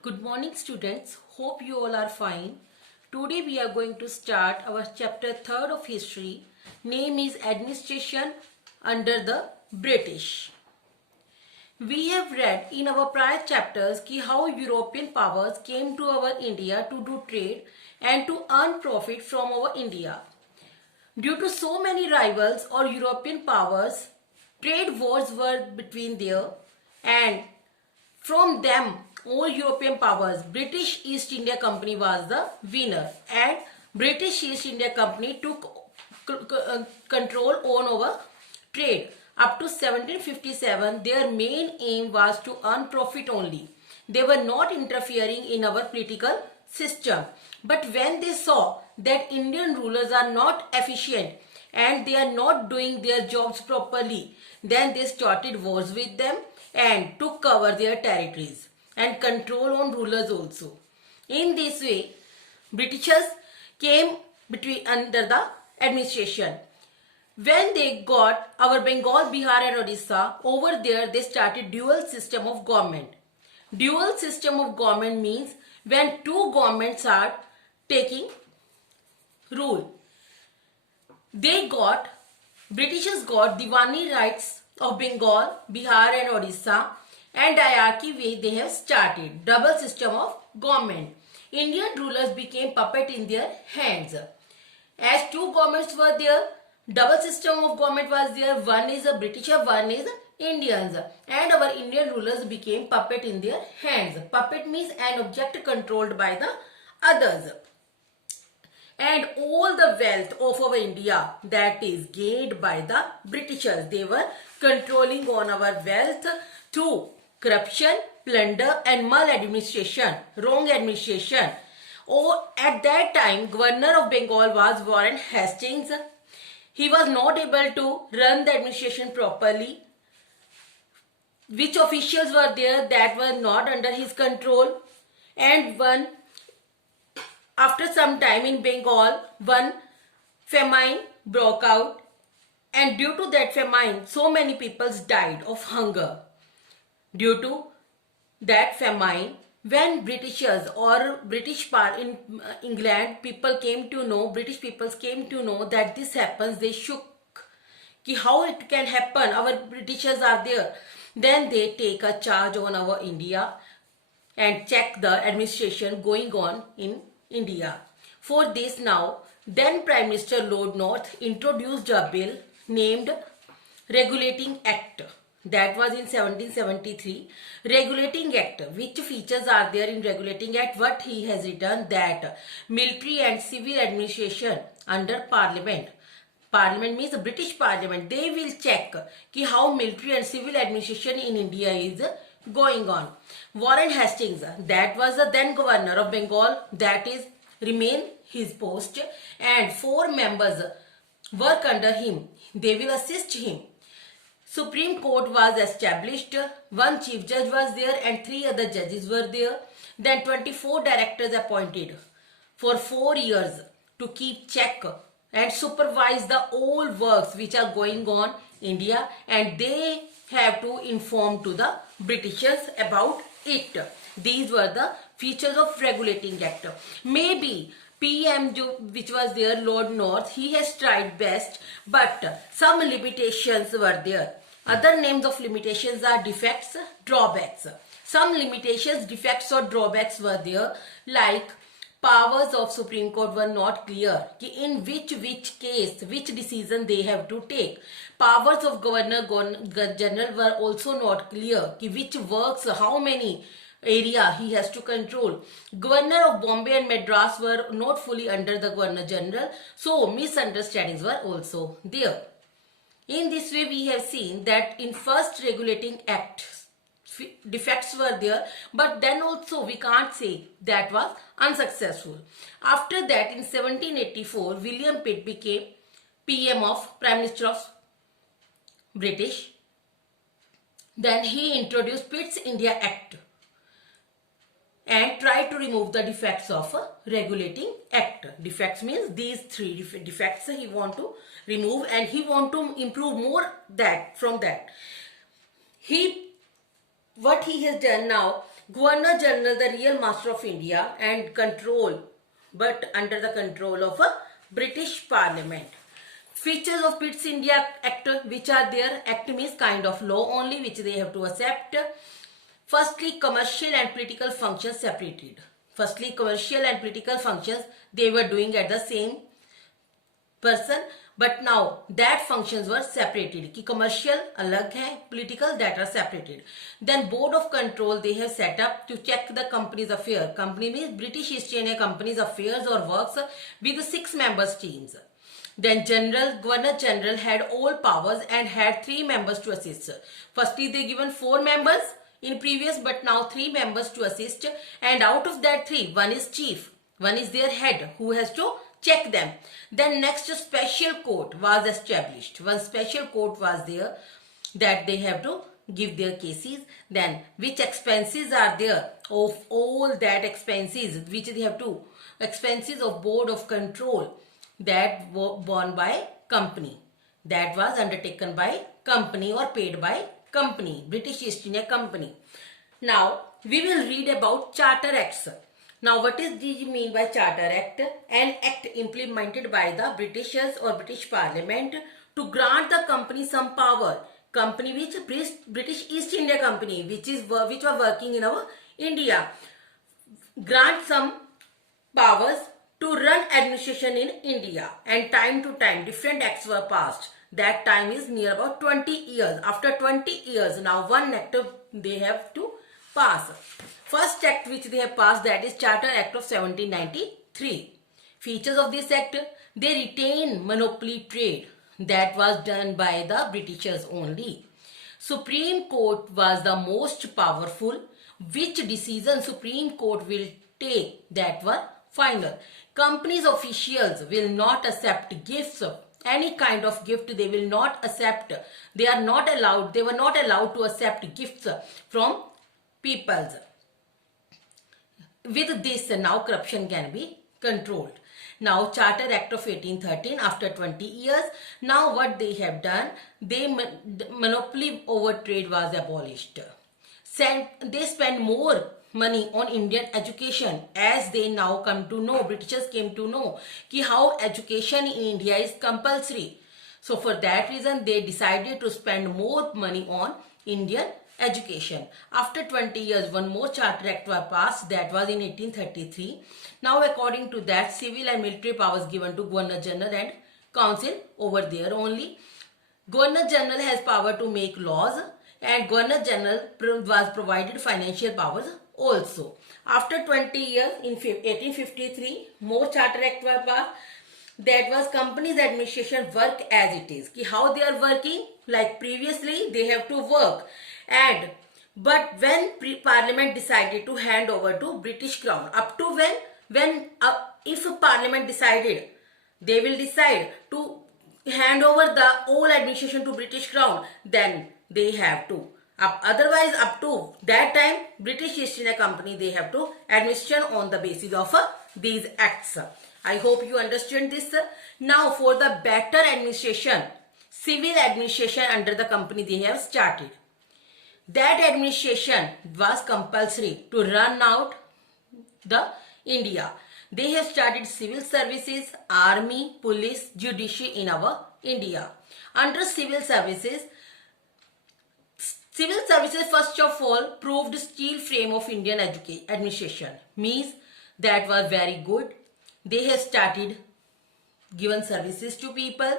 Good morning students, hope you all are fine. Today we are going to start our chapter 3rd of history. Name is Administration under the British. We have read in our prior chapters ki how European powers came to our India to do trade and to earn profit from our India. Due to so many rivals or European powers, trade wars were between there and from them all European powers, British East India Company was the winner and British East India Company took control on our trade. Up to 1757, their main aim was to earn profit only. They were not interfering in our political system. But when they saw that Indian rulers are not efficient and they are not doing their jobs properly, then they started wars with them and took over their territories and control on rulers also. In this way, Britishers came under the administration. When they got our Bengal, Bihar and Odisha, over there they started dual system of government. Dual system of government means when two governments are taking rule. Britishers got Diwani rights of Bengal, Bihar and Odisha and hierarchy way they have started. Double system of government. Indian rulers became puppet in their hands. As two governments were there, double system of government was there. One is a British, one is Indians. And our Indian rulers became puppet in their hands. Puppet means an object controlled by the others. And all the wealth of our India that is gained by the Britishers. They were controlling on our wealth through corruption, plunder and maladministration, wrong administration. At that time, Governor of Bengal was Warren Hastings. He was not able to run the administration properly. Which officials were there that were not under his control. And after some time in Bengal, one famine broke out. And due to that famine, so many people died of hunger. Due to that famine, when Britishers or British part in England, British peoples came to know that this happens, they shook. Ki how it can happen, our Britishers are there. Then they take a charge on our India and check the administration going on in India. For this now, then Prime Minister Lord North introduced a bill named Regulating Act. That was in 1773. Regulating Act. Which features are there in Regulating Act? What he has written that military and civil administration under Parliament. Parliament means the British Parliament. They will check ki how military and civil administration in India is going on. Warren Hastings, that was the then governor of Bengal, that is remain his post, and 4 members work under him. They will assist him. Supreme Court was established. 1 chief judge was there and 3 other judges were there. Then 24 directors appointed for 4 years to keep check and supervise the all works which are going on India, and they have to inform to the Britishers about it. These were the features of Regulating Act. Maybe PM which was there, Lord North, he has tried best, but some limitations were there. Other names of limitations are defects, drawbacks. Some limitations, defects or drawbacks were there, like powers of Supreme Court were not clear. In which case, which decision they have to take. Powers of Governor General were also not clear. Which works, how many area he has to control. Governor of Bombay and Madras were not fully under the Governor General. So misunderstandings were also there. In this way we have seen that in first Regulating Act, defects were there, but then also we can't say that was unsuccessful. After that in 1784, William Pitt became PM of Prime Minister of British. Then he introduced Pitt's India Act and tried to remove the defects of a Regulating Act. Defects means these 3 defects he want to remove and he want to improve more from that. What he has done now, Governor General, the real master of India and control, but under the control of a British Parliament. Features of Pitt's India Act, which are there. Act means kind of law only, which they have to accept. Firstly, commercial and political functions separated. Firstly, commercial and political functions they were doing at the same person, but now that functions were separated. कि commercial अलग है, political that are separated. Then board of control they have set up to check the company's affair. Company means British East India Company's affairs or works with 6 members teams. Then Governor General had all powers and had 3 members to assist. Firstly, they given 4 members in previous, but now 3 members to assist. And out of that 3, one is chief, one is their head who has to check them. Then next special court was established. One special court was there that they have to give their cases. Then which expenses are there of all that expenses which they have to, expenses of board of control that were borne by company, that was undertaken by company or paid by company, British East India Company. Now we will read about Charter Acts. Now what is this mean by Charter Act? An act implemented by the Britishers or British Parliament to grant the company some power. Company which British East India Company, which were working in our India, grant some powers to run administration in India, and time to time different acts were passed. That time is near about 20 years. After 20 years, now one act they have to pass. First act which they have passed, that is Charter Act of 1793. Features of this act: they retain monopoly trade. That was done by the Britishers only. Supreme Court was the most powerful. Which decision Supreme Court will take, that were final. Companies officials will not accept gifts. Any kind of gift they will not accept. They were not allowed to accept gifts from peoples. With this, now corruption can be controlled. Now Charter Act of 1813, after 20 years, now what they have done, monopoly over trade was abolished. They spend more money on Indian education, as they now come to know, Britishers came to know कि how education in India is compulsory. So for that reason they decided to spend more money on Indian education. After 20 years, one more Charter Act was passed, that was in 1833. Now according to that, civil and military powers given to Governor General and Council over there only. Governor General has power to make laws, and Governor General was provided financial powers also. After 20 years, in 1853, more Charter Act was passed. That was companies administration work as it is. Ki how they are working, like previously they have to work. But when Parliament decided to hand over to British Crown, up to when if Parliament decided, they will decide to hand over the whole administration to British Crown, then they have to. Otherwise, up to that time, British East India Company, they have to administration on the basis of these acts. I hope you understand this. Now for the better administration, civil administration under the company they have started. That administration was compulsory to run out the India. They have started civil services, army, police, judiciary in our India. Under civil services first of all proved steel frame of Indian administration. Means that was very good. They have started given services to people.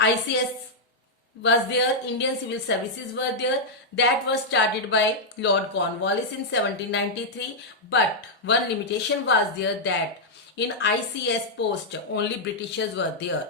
ICS was there, Indian Civil Services were there. That was started by Lord Cornwallis in 1793. But one limitation was there, that in ICS post only Britishers were there.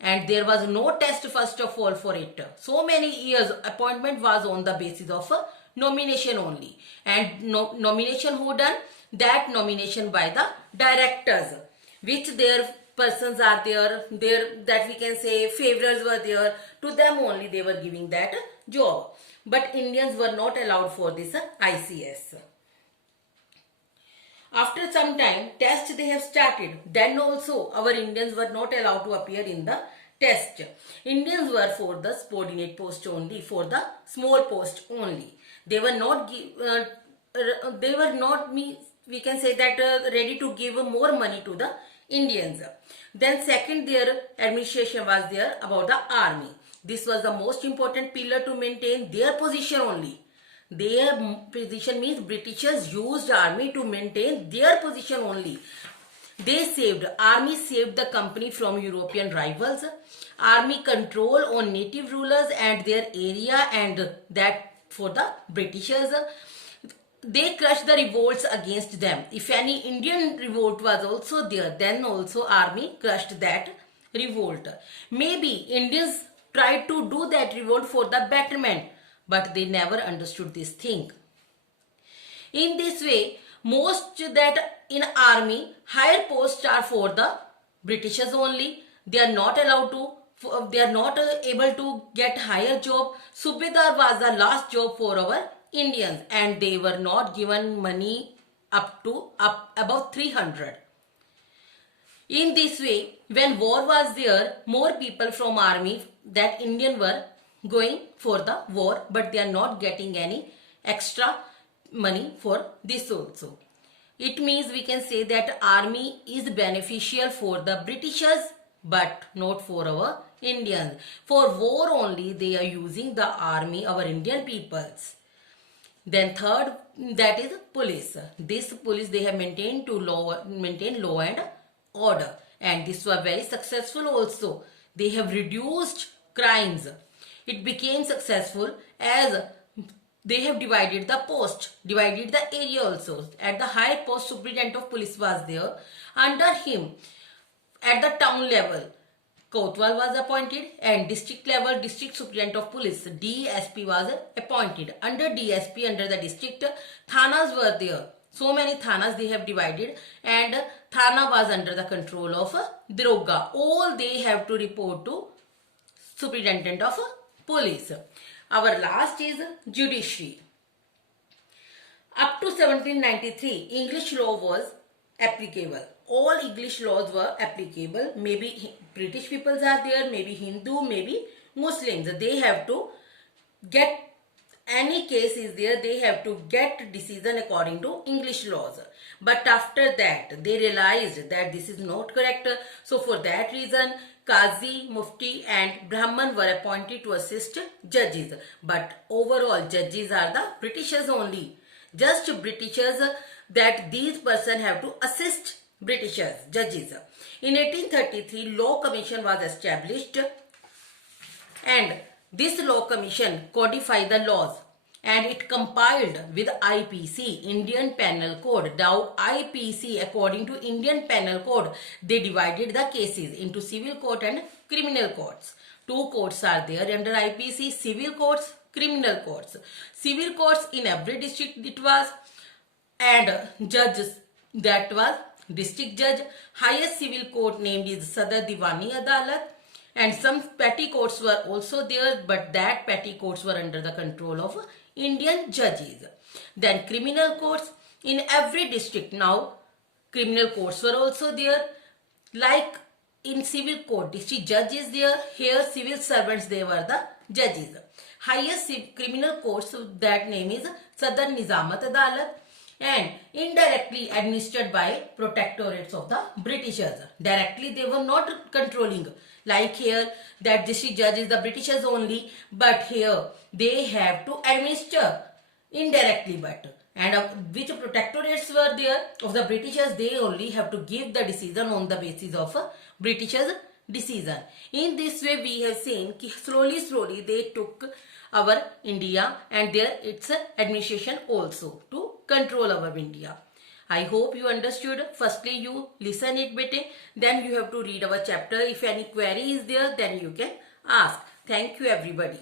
And there was no test first of all for it. So many years appointment was on the basis of a nomination only. And nomination who done? That nomination by the directors, which their persons are there, that we can say favors were there, to them only they were giving that job. But Indians were not allowed for this ICS. After some time, test they have started. Then also our Indians were not allowed to appear in the test. Indians were for the subordinate post only, for the small post only. They were not they were not, we can say that, ready to give more money to the Indians. Then second, their administration was there about the army. This was the most important pillar to maintain their position only. Their position means Britishers used army to maintain their position only. Army saved the company from European rivals. Army control on native rulers and their area, and that for the Britishers. They crushed the revolts against them. If any Indian revolt was also there, then also army crushed that revolt. Maybe Indians tried to do that revolt for the betterment, but they never understood this thing. In this way, most that in army, higher posts are for the Britishers only. They are not allowed to, they are not able to get higher job. Subedar was the last job for our Indians, and they were not given money up above 300. In this way, when war was there, more people from army that Indian were going for the war, but they are not getting any extra money for this also. It means we can say that army is beneficial for the Britishers, but not for our Indians. For war only they are using the army, our Indian peoples. Then third, that is police. This police, they have maintain law and order, and this was very successful also. They have reduced crimes. It became successful as they have divided the post, divided the area also. At the high post, superintendent of police was there. Under him, at the town level, Kotwal was appointed, and district level, district superintendent of police, DSP, was appointed. Under DSP, under the district, thanas were there. So many thanas they have divided, and thana was under the control of Daroga. All they have to report to superintendent of police. Our last is judiciary. Up to 1793, English law was applicable. All English laws were applicable. Maybe British peoples are there, maybe Hindu, maybe Muslims. They have to get, any case is there, they have to get decision according to English laws. But after that, they realized that this is not correct. So for that reason, Qazi, Mufti and Brahman were appointed to assist judges. But overall, judges are the Britishers only. Just Britishers, that these person have to assist Britishers, judges. In 1833, Law Commission was established, and this Law Commission codified the laws, and it compiled with IPC, Indian Penal Code. Now IPC, according to Indian Penal Code, they divided the cases into civil court and criminal courts. Two courts are there under IPC, civil courts, criminal courts. Civil courts in every district it was, and judges, that was district judge. Highest civil court named is Sadar Diwani Adalat, and some petty courts were also there, but that petty courts were under the control of Indian judges. Then criminal courts in every district. Now criminal courts were also there. Like in civil court, district judge is there. Here civil servants, they were the judges. Highest criminal courts, that name is Sadar Nizamat Adalat, and indirectly administered by protectorates of the Britishers. Directly they were not controlling. Like here, that district judge is the Britishers only, but here they have to administer indirectly. But and which protectorates were there of the Britishers, they only have to give the decision on the basis of Britishers decision. In this way, we have seen slowly they took our India and its administration also to control our India. I hope you understood. Firstly, you listen it bit, then you have to read our chapter. If any query is there, then you can ask. Thank you everybody.